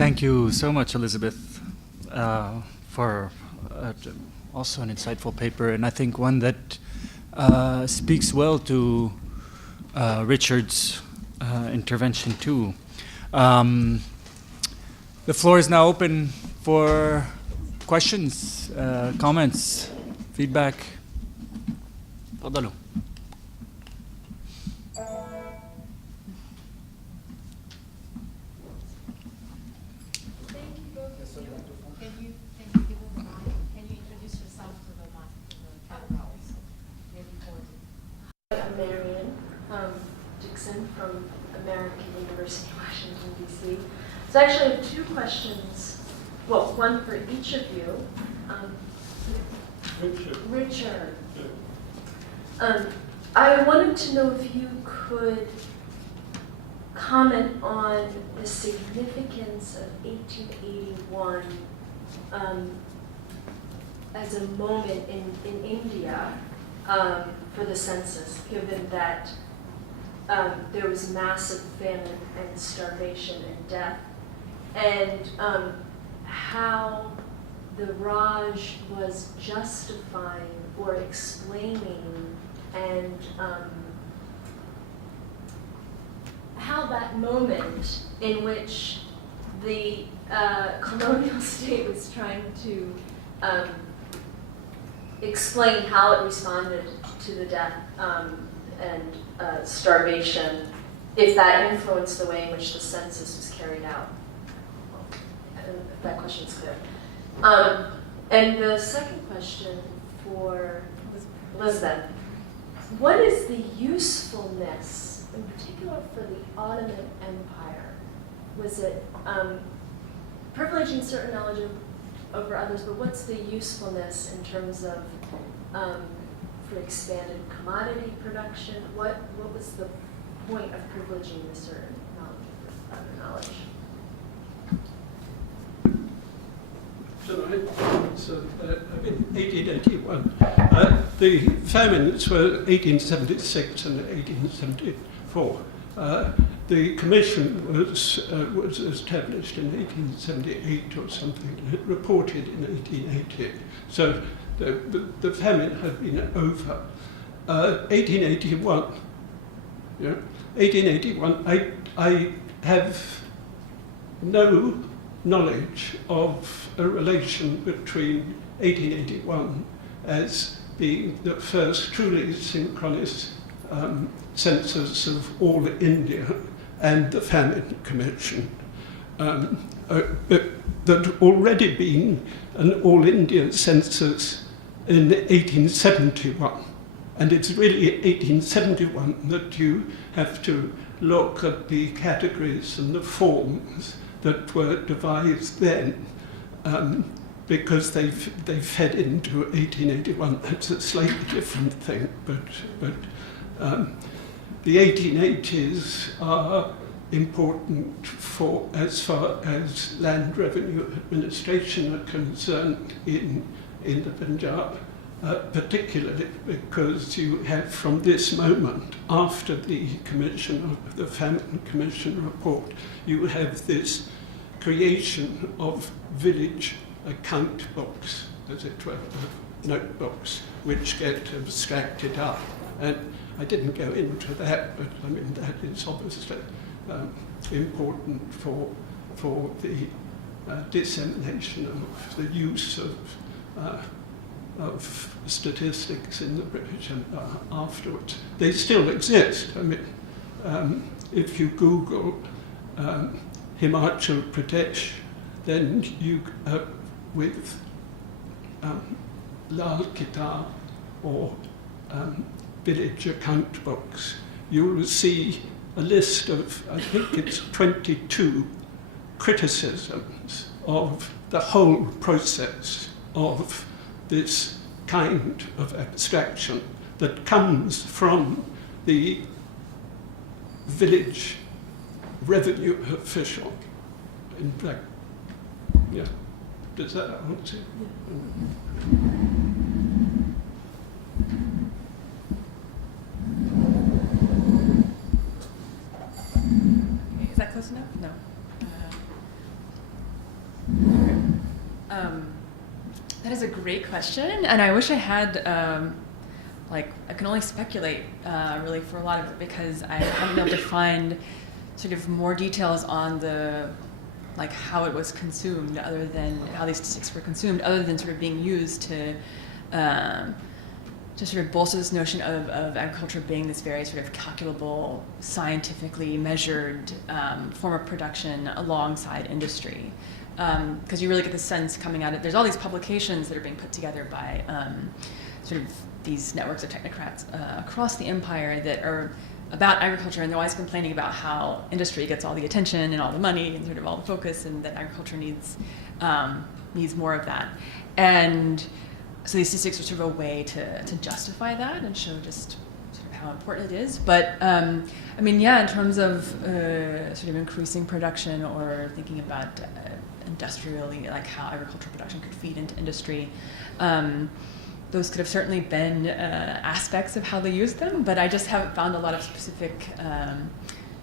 Thank you so much, Elizabeth, for also an insightful paper, and I think one that speaks well to Richard's intervention too. The floor is now open for questions, comments, feedback. تفضلوا. From American University, Washington, D.C. So I actually have two questions. Well, one for each of you. Richard. I wanted to know if you could comment on the significance of 1881 as a moment in India for the census, given that there was massive famine and starvation and death, and how the Raj was justifying or explaining, and how that moment in which the colonial state was trying to explain how it responded to the death and starvation, if that influenced the way in which the census was carried out. If that question's clear. And the second question for Elizabeth, what is the usefulness, in particular for the Ottoman Empire? Was it privileging certain knowledge over others, but what's the usefulness in terms of for expanded commodity production? What was the point of privileging a certain knowledge over other knowledge? So, in 1881, the famines were 1876 and 1874. The commission was established in 1878 or something, and it reported in 1880. So the famine had been over. 1881, yeah, 1881, I have no knowledge of a relation between 1881 as being the first truly synchronous census of all India and the Famine Commission. There'd already been an all India census in 1871, and it's really 1871 that you have to look at the categories and the forms that were devised then, because they fed into 1881. That's a slightly different thing, but the 1880s are important for as far as land revenue administration are concerned in the Punjab, particularly because you have from this moment, after the commission of the Famine Commission report, you have this creation of village account books, as it were, notebooks, which get abstracted up. And I didn't go into that, but I mean, that is obviously important for the dissemination of the use of statistics in the British Empire afterwards. They still exist. I mean, if you Google Himachal Pradesh, then you, with Lal Kitab or village account books, you will see a list of, I think it's 22 criticisms of the whole process of this kind of abstraction that comes from the village revenue official. In fact, yeah, does that answer? Is that close enough? No. That is a great question, and I wish I had, I can only speculate really for a lot of it, because I haven't been able to find sort of more details on the, how it was consumed, other than how these statistics were consumed, other than sort of being used to sort of bolster this notion of agriculture being this very sort of calculable, scientifically measured form of production alongside industry. Because you really get the sense coming out of, there's all these publications that are being put together by sort of these networks of technocrats across the empire that are about agriculture, and they're always complaining about how industry gets all the attention and all the money and sort of all the focus, and that agriculture needs more of that. And so these statistics are sort of a way to justify that and show just sort of how important it is. But I mean, yeah, in terms of sort of increasing production or thinking about industrially, how agricultural production could feed into industry, those could have certainly been aspects of how they used them, but I just haven't found a lot of specific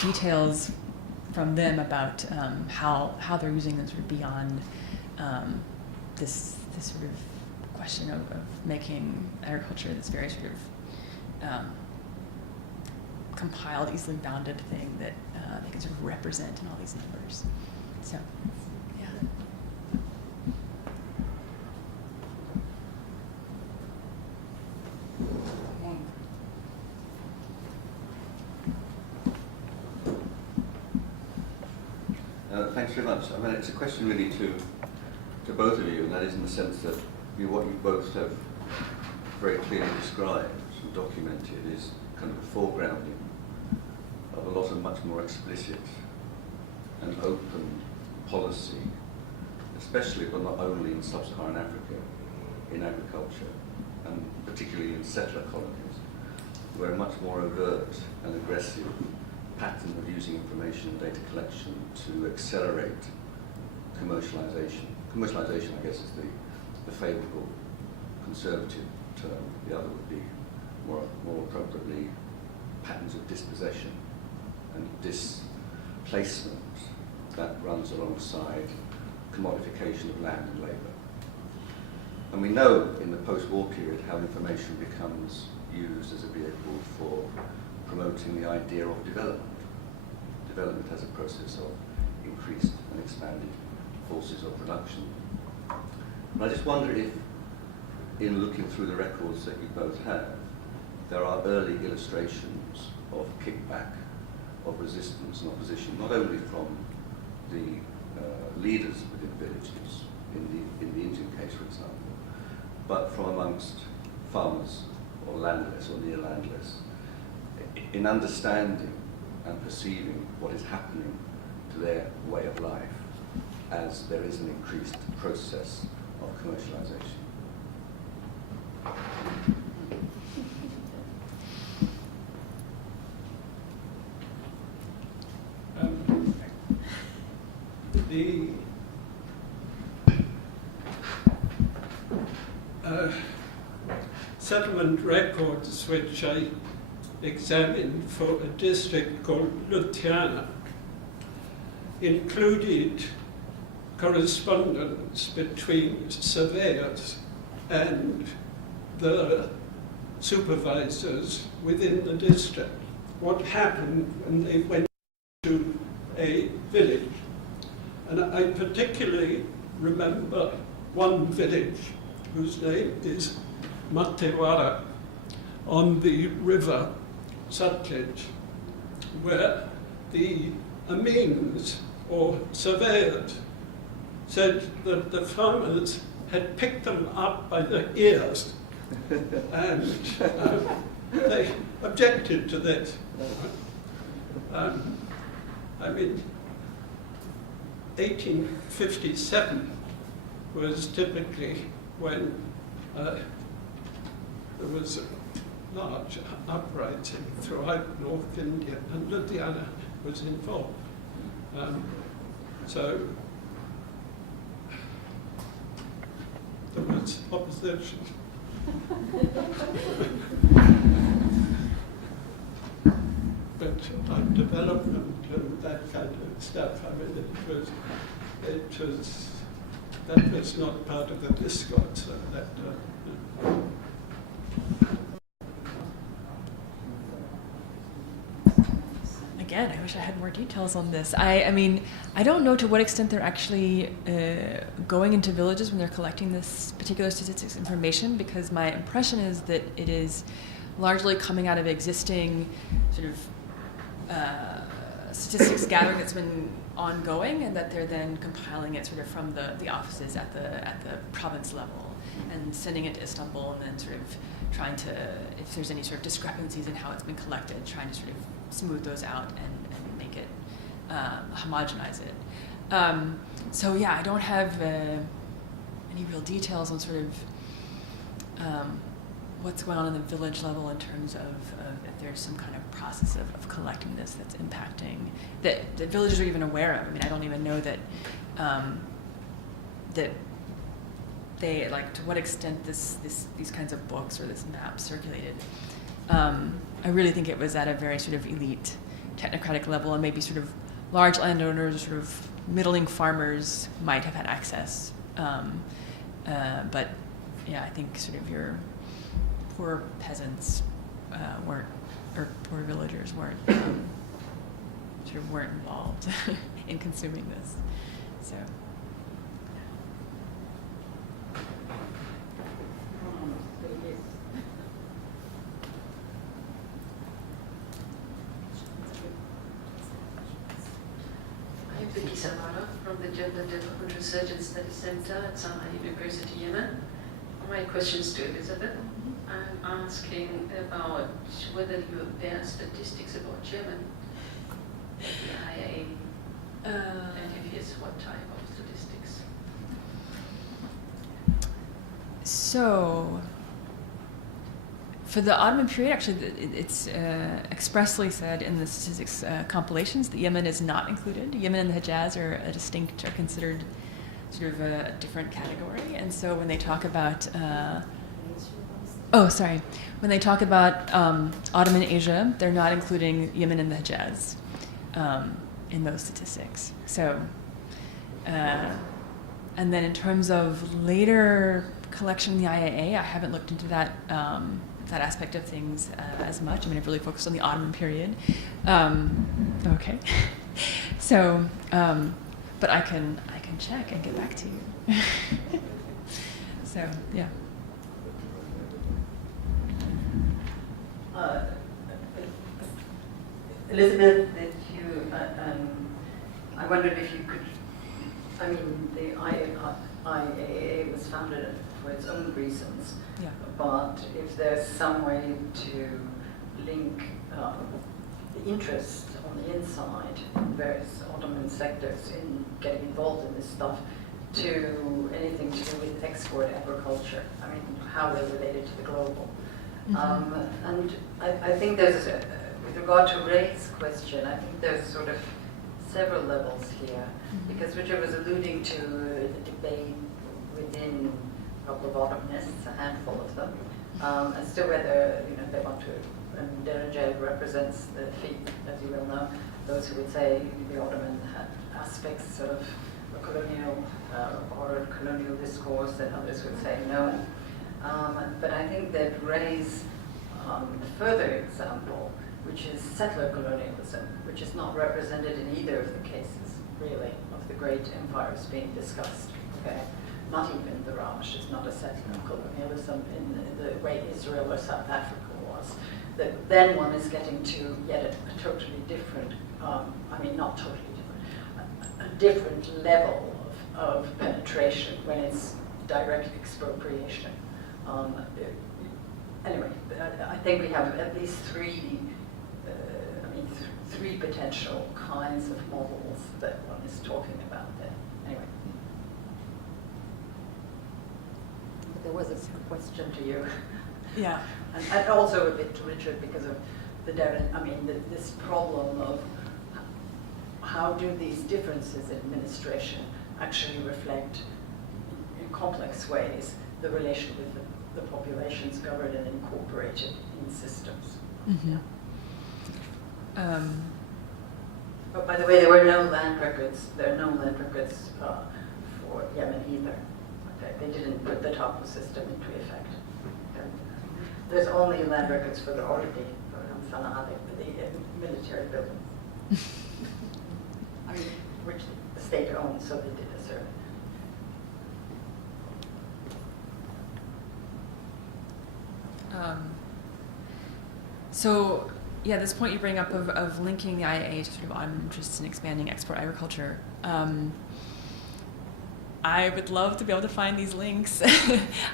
details from them about how they're using them sort of beyond this sort of question of making agriculture this very sort of compiled, easily bounded thing that they can sort of represent in all these numbers. So, yeah. Thanks very much. I mean, it's a question really to both of you, and that is in the sense that what you both have very clearly described and documented is kind of the foregrounding of a lot of much more explicit and open policy, especially but not only in sub-Saharan Africa, in agriculture, and particularly in settler colonies, where a much more overt and aggressive pattern of using information and data collection to accelerate commercialization. Commercialization, I guess, is the favourable conservative term. The other would be more appropriately patterns of dispossession and displacement that runs alongside commodification of land and labour. And we know in the post-war period how information becomes used as a vehicle for promoting the idea of development. Development as a process of increased and expanded forces of production. And I just wonder if, in looking through the records that you both have, there are early illustrations of kickback, of resistance and opposition, not only from the leaders within villages, in the Indian case, for example, but from amongst farmers or landless or near landless, in understanding and perceiving what is happening to their way of life as there is an increased process of commercialization. The settlement records which I examined for a district called Ludhiana included correspondence between surveyors and the supervisors within the district. What happened when they went to a village. And I particularly remember one village whose name is Matewara on the river Sutlej, where the Amins, or surveyors, said that the farmers had picked them up by the ears, and they objected to this. I mean, 1857 was typically when there was a large uprising throughout North India, and Ludhiana was involved. So there was opposition. But on development and that kind of stuff, I mean, it was that was not part of the discourse. So that, Again, I wish I had more details on this. I mean, I don't know to what extent they're actually going into villages when they're collecting this particular statistics information, because my impression is that it is largely coming out of existing sort of statistics gathering that's been ongoing, and that they're then compiling it sort of from the offices at the province level and sending it to Istanbul, and then sort of trying to, if there's any sort of discrepancies in how it's been collected, trying to sort of smooth those out and make it, homogenize it. So yeah, I don't have any real details on sort of what's going on in the village level in terms of if there's some kind of process of collecting this that's impacting, that villagers are even aware of. I mean, I don't even know that that they, like, to what extent these kinds of books or this map circulated. I really think it was at a very sort of elite technocratic level, and maybe sort of large landowners or sort of middling farmers might have had access. But yeah, I think sort of your poor peasants weren't, or poor villagers weren't, sort of weren't involved in consuming this. So. Alexis Wick from the Gender Development Research and Study Center at Saumarez University, Yemen. My question is to Elizabeth. I'm asking about whether there are statistics about Yemen, the IAA, and if yes, what type of statistics? So, for the Ottoman period, actually, it's expressly said in the statistics compilations that Yemen is not included. Yemen and the Hejaz are considered sort of a different category. And so when they talk about, when they talk about Ottoman Asia, they're not including Yemen and the Hejaz in those statistics. So, and then in terms of later collection in the IAA, I haven't looked into that that aspect of things as much. I mean, I've really focused on the Ottoman period. Okay. So, but I can check and get back to you. So, yeah. Elizabeth, I wondered if you could, I mean, the IAA was founded for its own reasons, Yeah. but if there's some way to link the interest on the inside in various Ottoman sectors in getting involved in this stuff to anything to do with export agriculture, I mean, how they're related to the global. Mm-hmm. And I think there's, with regard to Ray's question, I think there's sort of several levels here, because Richard was alluding to the debate within a couple of Ottomanists, a handful of them, as to whether they want to, and Derajel represents the feet, as you well know, those who would say the Ottoman had aspects of a colonial or a colonial discourse, and others would say no. But I think that Ray's further example, which is settler colonialism, which is not represented in either of the cases, really, of the great empires being discussed. Okay, not even the Raj is not a settler colonialism in the way Israel or South Africa was. Then one is getting to yet a totally different, I mean, not totally different, a different level of penetration when it's direct expropriation. Anyway, I think we have at least three potential kinds of models that one is talking about there. Anyway. But there was a question to you. Yeah. And also a bit to Richard because of this problem of how do these differences in administration actually reflect in complex ways the relation with the populations governed and incorporated in systems. Mm-hmm. Yeah. But by the way, there were no land records. There are no land records for Yemen either. Okay, they didn't put the topper system into effect. Okay. There's only land records for the Ordi, for Sanaa, for the military buildings. I mean, which the state owns, so they did a survey. So, yeah, this point you bring up of linking the IAA to sort of I'm interested in expanding export agriculture. I would love to be able to find these links.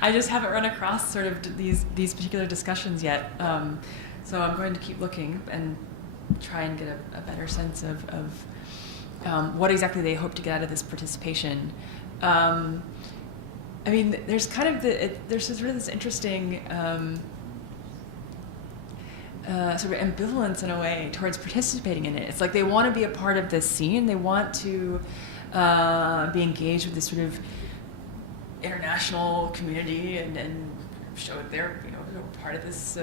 I just haven't run across sort of these particular discussions yet. So I'm going to keep looking and try and get a better sense of what exactly they hope to get out of this participation. I mean, there's kind of there's sort of this interesting sort of ambivalence in a way towards participating in it. It's like they want to be a part of this scene. They want to be engaged with this sort of international community and show that they're part of this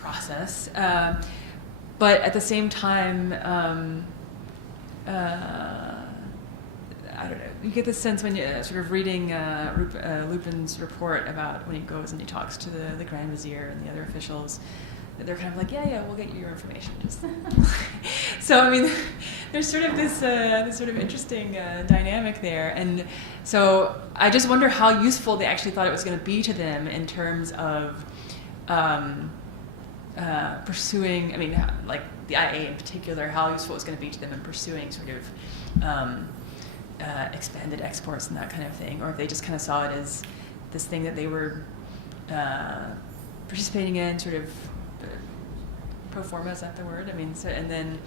process. But at the same time, I don't know. You get the sense when you're sort of reading Lupin's report about when he goes and he talks to the Grand Vizier and the other officials, that they're kind of like, yeah, we'll get you your information. Just so I mean, there's sort of this sort of interesting dynamic there, and so I just wonder how useful they actually thought it was going to be to them in terms of pursuing. I mean, like the IA in particular, how useful it was going to be to them in pursuing sort of expanded exports and that kind of thing, or if they just kind of saw it as this thing that they were participating in, sort of pro forma, is that the word? I mean, so, and then,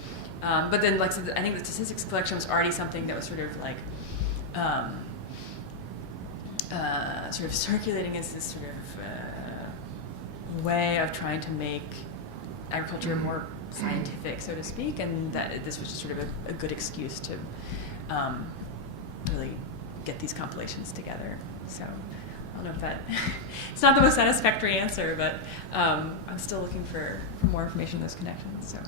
but then, like, so I think the statistics collection was already something that was sort of like, sort of circulating as this sort of way of trying to make agriculture more scientific, so to speak, and that this was just sort of a good excuse to really get these compilations together. So I don't know if that, it's not the most satisfactory answer, but I'm still looking for more information on those connections. So.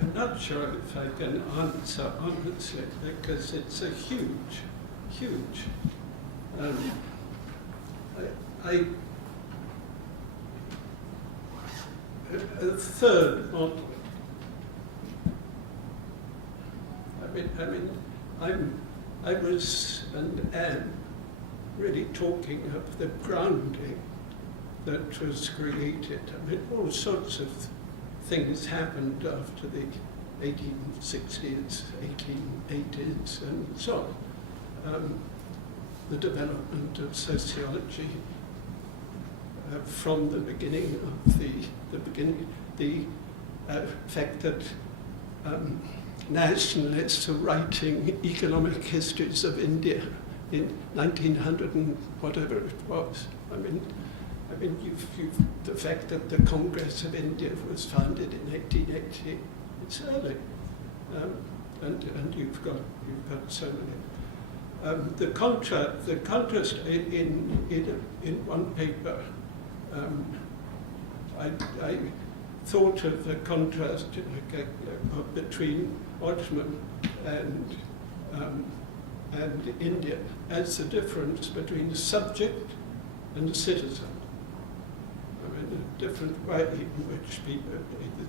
I'm not sure if I can answer honestly, because it's a huge. A third model. I was and am really talking of the grounding that was created. I mean, all sorts of things happened after the 1860s, 1880s, and so on. The development of sociology from the beginning of the fact that nationalists are writing economic histories of India in 1900 and whatever it was. I mean, the fact that the Congress of India was founded in 1880, it's early, and you've got so many. The contrast in one paper. I thought of the contrast between Ottoman and India as the difference between the subject and the citizen. I mean, a different way in which people,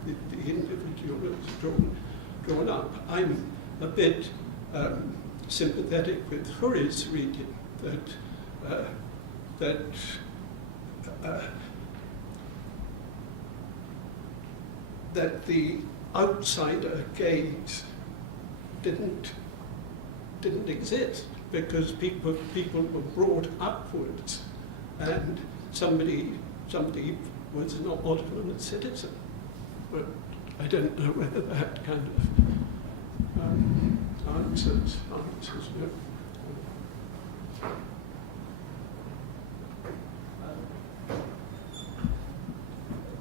the individual is drawn up. I'm a bit sympathetic with Huri's reading that the outsider gaze didn't exist because people were brought upwards, and somebody was an Ottoman citizen. But I don't know whether that kind of answers no.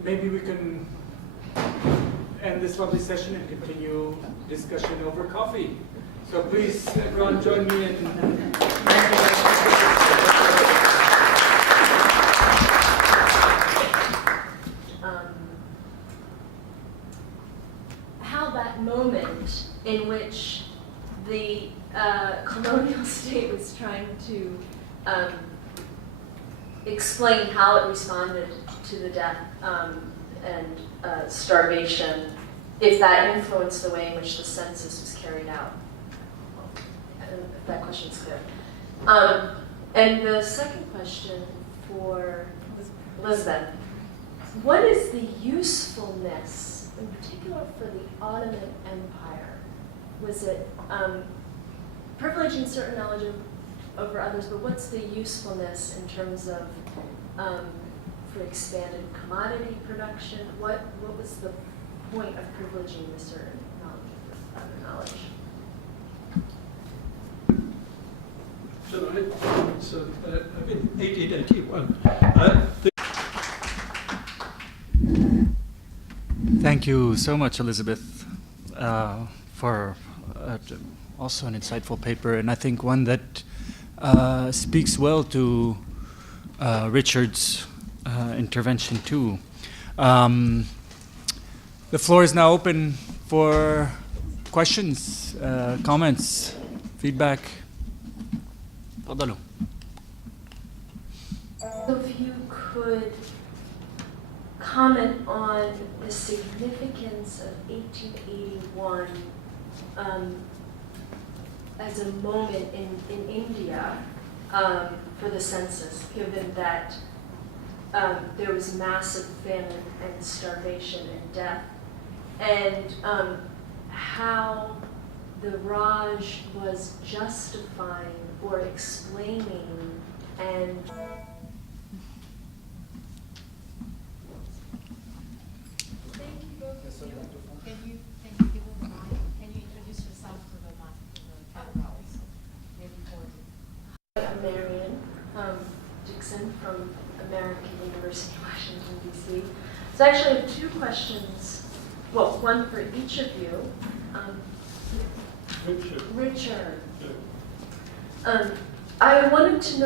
Maybe we can end this lovely session and continue discussion over coffee. So please, everyone, join me in thanking colonial state was trying to explain how it responded to the death and starvation, if that influenced the way in which the census was carried out. If that question's clear. And the second question for Elizabeth. What is the usefulness, in particular for the Ottoman Empire? Was it privileging certain knowledge over others, but what's the usefulness in terms of for expanded commodity production? What was the point of privileging the certain knowledge over other knowledge? So, in 1881, Thank you so much, Elizabeth, for also an insightful paper, and I think one that speaks well to Richard's intervention too. The floor is now open for questions, comments, feedback. تفضلوا. If you could comment on the significance of 1881 as a moment in India for the census, given that there was massive famine and starvation and death, and how the Raj was justifying or explaining and Thank you both of you. Can you give them the mic? Can you introduce yourself to the camera also? Maybe for I'm Marian Dixon from American University, Washington, D.C. So I actually have two questions, well, one for each of you. Richard. I wanted to know